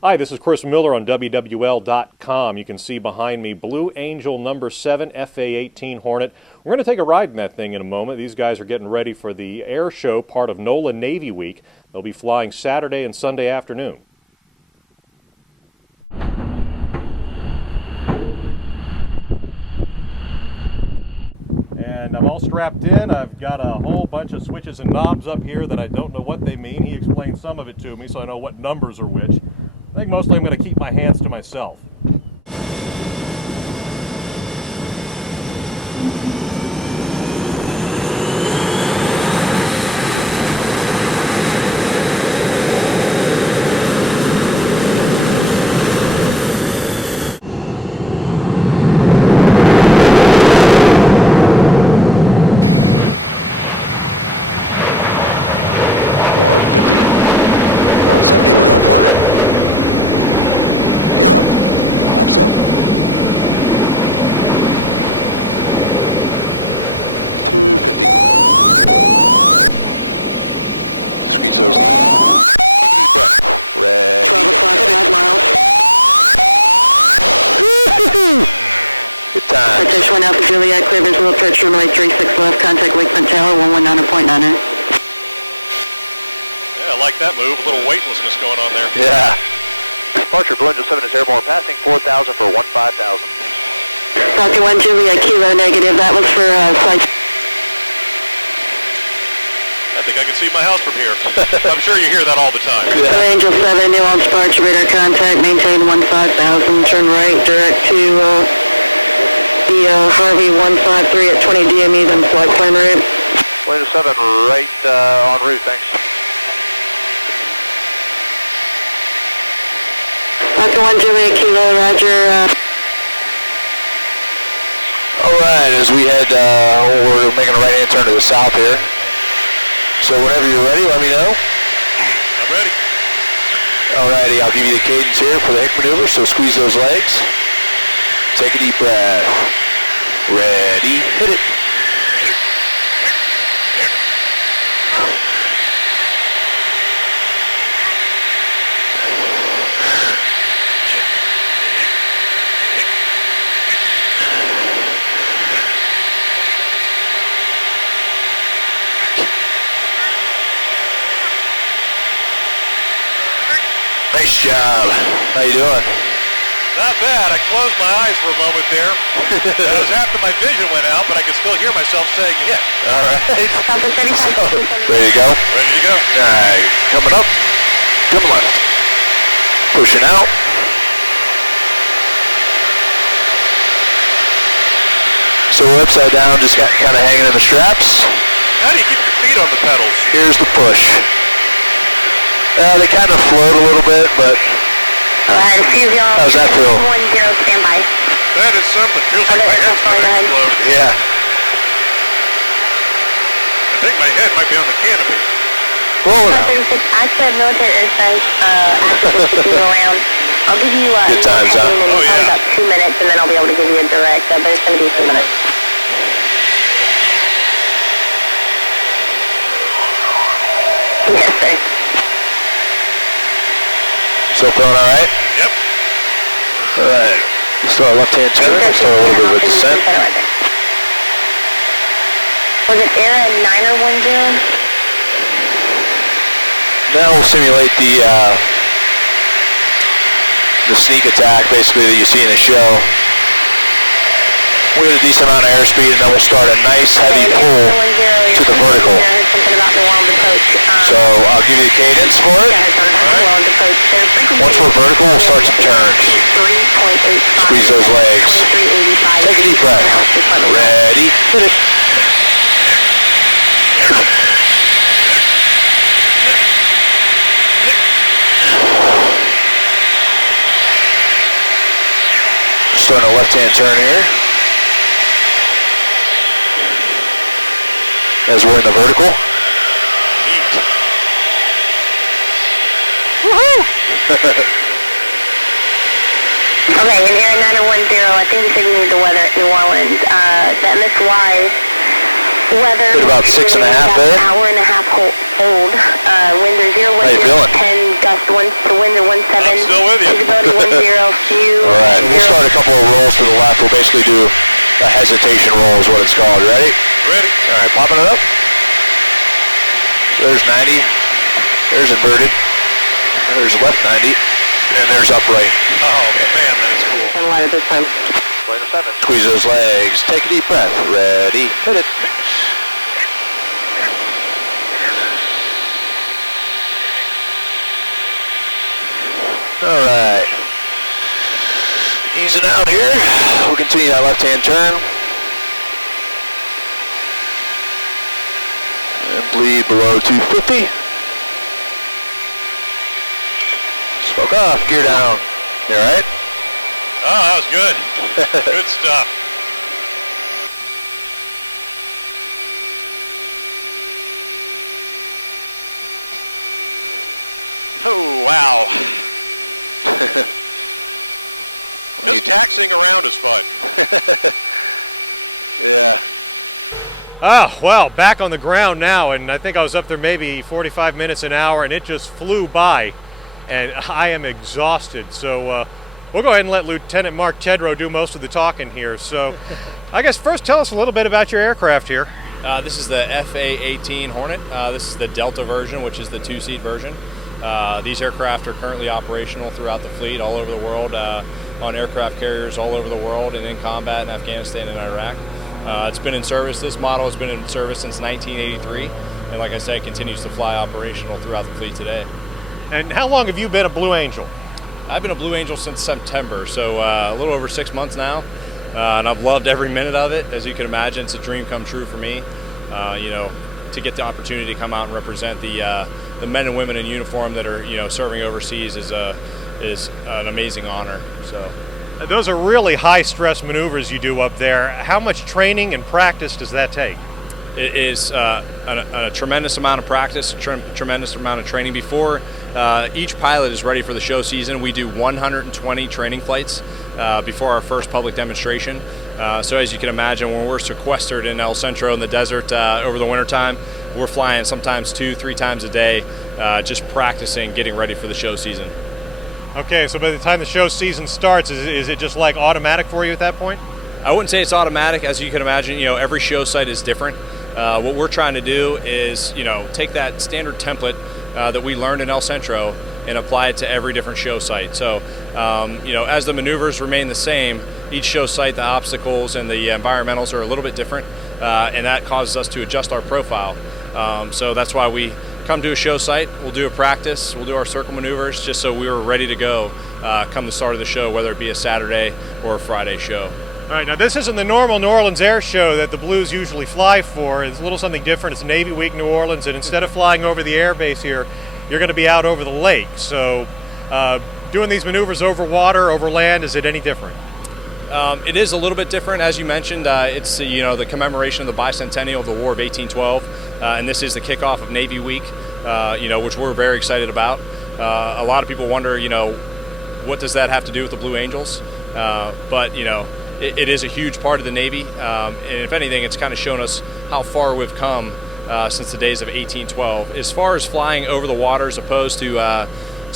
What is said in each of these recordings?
Hi, this is Chris Miller on WWL.com. You can see behind me Blue Angel number 7 FA-18 Hornet. We're going to take a ride in that thing in a moment. These guys are getting ready for the air show, part of NOLA Navy Week. They'll be flying Saturday and Sunday afternoon. And I'm all strapped in. I've got a whole bunch of switches and knobs up here that I don't know what they mean. He explained some of it to me, so I know what numbers are which. I think mostly I'm going to keep my hands to myself. Juliet, clear visual approach runway 36 left, contact Lakefront Tower 119.9er. Yeah, I like that move. A little weightlessness going on there. Yeah. Departure Blue Angel 7 is airborne, passing 4,000 for 15,000. Falcon 1 Juliet, kilo negative. That was for flight. I think I can see my house from here. I'm sure you hear that all the time. Yeah. Blue Angel 7, new launch departure, radar contact, maintain 15,000, turn right, direct to the Harvey 153 at 20 DME, then flight plan route. Blue Angel 7, right en route, thanks. Falcon 1 Juliet, kilo, roger. Alright, as we head, we're making a right-hand turn to the south here. So whenever you're ready, let me know. I'm ready. Alrighty, I'll give you the cadence here for the hick maneuver, so squeeze those legs. Take a deep breath. Ready, hit it. Nice job. How you doing? Not bad. I closed my eyes for a moment there. That was after my vision went out, but I could still hear myself saying hit. All right. So, ready to go? Ready to go. All right. Coming up. Coming left. Pushing out. So we're upside down, just got kind of hanging in the straps. How do you keep your feet on the pedals? Here's the push. They kind of float a little bit, but... Alright, a few of y'all. How's that feel? 10, standby. That is something. Feels like my head's going to explode. Yeah. I think my head might be on the canopy. Rolling out. Active military airspace, active keeping you around. I'll give you good times, huh? probably about 2 minutes, and then I'll be able to give you a direct, but it's going to be 2 minutes. Yes, sir. So feeling all right? Yep. All right. Let's start left-hand turn. Let's start a little bit of a descent. Was it Era 910? Now we'll simulate the sneak attack, basically, that you see in the show. We get a decent amount of airspeed, and then we'll start a nice heavy pull to the vertical. So I'll give you the cadence for it. Once we're vertical, we'll start some turns. Squeeze those legs. Take a deep breath. Ready? Hit it. Starting a left-hand turn here. As we're in the vertical. Neat. Woohoo! Okay, in Air 910, I think you said you need the weather at New Orleans. The MSY weather. Hit about 6.5 there. Hour and a half hold. Winds are 0, How you feeling? 10, gust 1 to wind are 17. I'm still with with you. All right, we'll start a couple of rolls to the left. We'll basically do a hesitation roll is what it's called. Ready? Ready. All right, popping it up. There's 90. There's inverted. There's left 90. And there's upright. Oh, man, that is cool. And light at this time. Plane of 7. Squeeze those legs. Take a deep breath. Ready. Hit it. All right. Easing out here. We'll continue that left-hand turn. And bleed below 250. Smoke off. Gear down. You all right? Oh, that was good. Good stuff. Oh, wow. Just taxiing around is fun. Yeah. Oh, well, back on the ground now, and I think I was up there maybe 45 minutes an hour, and it just flew by, and I am exhausted. So we'll go ahead and let Lieutenant Mark Tedrow do most of the talking here. So I guess first tell us a little bit about your aircraft here. This is the FA-18 Hornet. This is the Delta version, which is the two-seat version. These aircraft are currently operational throughout the fleet all over the world, on aircraft carriers all over the world, and in combat in Afghanistan and Iraq. It's been in service. This model has been in service since 1983, and like I said, continues to fly operational throughout the fleet today. And how long have you been a Blue Angel? I've been a Blue Angel since September, so a little over 6 months now, and I've loved every minute of it. As you can imagine, it's a dream come true for me. To get the opportunity to come out and represent the men and women in uniform that are serving overseas is an amazing honor. So. Those are really high-stress maneuvers you do up there. How much training and practice does that take? It is a tremendous amount of practice, tremendous amount of training. Before each pilot is ready for the show season, we do 120 training flights before our first public demonstration. So as you can imagine, when we're sequestered in El Centro in the desert over the wintertime, we're flying sometimes 2-3 times a day, just practicing, getting ready for the show season. Okay, so by the time the show season starts, is it just like automatic for you at that point? I wouldn't say it's automatic. As you can imagine, every show site is different. What we're trying to do is, take that standard template that we learned in El Centro and apply it to every different show site. So, as the maneuvers remain the same, each show site, the obstacles and the environmentals are a little bit different, and that causes us to adjust our profile. So that's why we come to a show site, we'll do a practice, we'll do our circle maneuvers just so we were ready to go come the start of the show, whether it be a Saturday or a Friday show. All right, now this isn't the normal New Orleans Air Show that the Blues usually fly for. It's a little something different. It's Navy Week New Orleans, and instead of flying over the air base here, you're going to be out over the lake. So doing these maneuvers over water, over land, is it any different? It is a little bit different. As you mentioned, it's the commemoration of the bicentennial of the War of 1812, and this is the kickoff of Navy Week, which we're very excited about. A lot of people wonder, what does that have to do with the Blue Angels? But it is a huge part of the Navy, and if anything, it's kind of shown us how far we've come since the days of 1812. As far as flying over the water as opposed to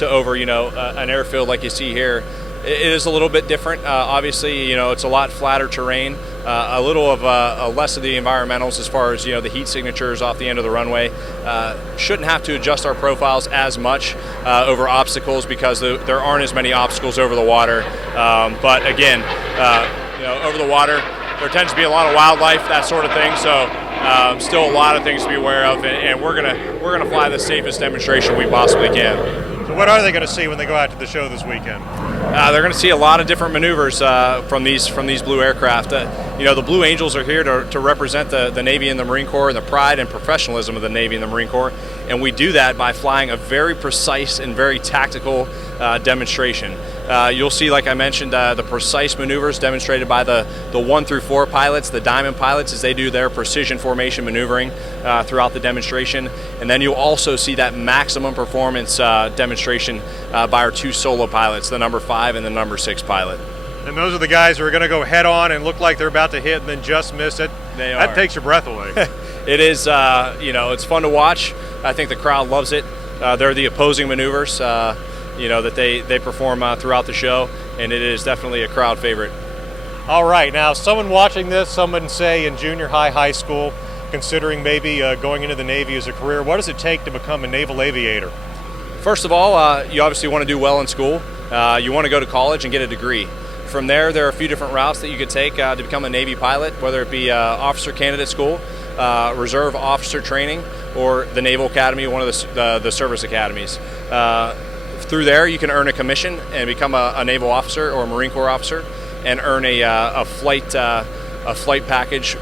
over an airfield like you see here, it is a little bit different. Obviously, it's a lot flatter terrain, a little of less of the environmentals as far as the heat signatures off the end of the runway. Shouldn't have to adjust our profiles as much over obstacles because there aren't as many obstacles over the water. But again, over the water, there tends to be a lot of wildlife, that sort of thing. So still a lot of things to be aware of, and we're gonna fly the safest demonstration we possibly can. So what are they going to see when they go out to the show this weekend? They're going to see a lot of different maneuvers from these Blue aircraft. The Blue Angels are here to represent the Navy and the Marine Corps and the pride and professionalism of the Navy and the Marine Corps, and we do that by flying a very precise and very tactical demonstration. You'll see, like I mentioned, the precise maneuvers demonstrated by the 1 through 4 pilots, the Diamond pilots, as they do their precision formation maneuvering throughout the demonstration. And then you'll also see that maximum performance demonstration by our 2 solo pilots, the number 5 and the number 6 pilot. And those are the guys who are going to go head on and look like they're about to hit and then just miss it. They are. That takes your breath away. It is, it's fun to watch. I think the crowd loves it. They're the opposing maneuvers. that they perform throughout the show, and it is definitely a crowd favorite. All right, now someone watching this, someone say in junior high school, considering maybe going into the Navy as a career, what does it take to become a naval aviator? First of all, you obviously want to do well in school. You want to go to college and get a degree. From there are a few different routes that you could take to become a Navy pilot, whether it be officer candidate school, reserve officer training, or the Naval Academy, one of the service academies. Through there, you can earn a commission and become a naval officer or a Marine Corps officer, and earn a flight package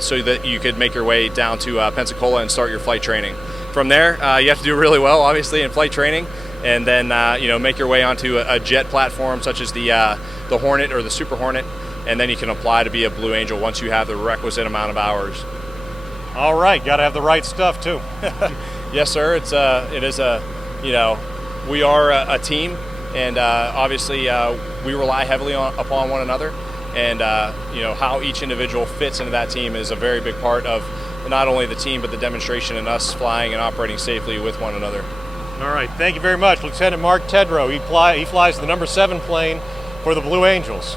so that you could make your way down to Pensacola and start your flight training. From there, you have to do really well, obviously, in flight training, and then make your way onto a jet platform such as the Hornet or the Super Hornet, and then you can apply to be a Blue Angel once you have the requisite amount of hours. All right, got to have the right stuff too. Yes, sir. We are a team, and obviously we rely heavily upon one another, and how each individual fits into that team is a very big part of not only the team but the demonstration and us flying and operating safely with one another. All right, thank you very much, Lieutenant Mark Tedrow. He flies the number 7 plane for the Blue Angels.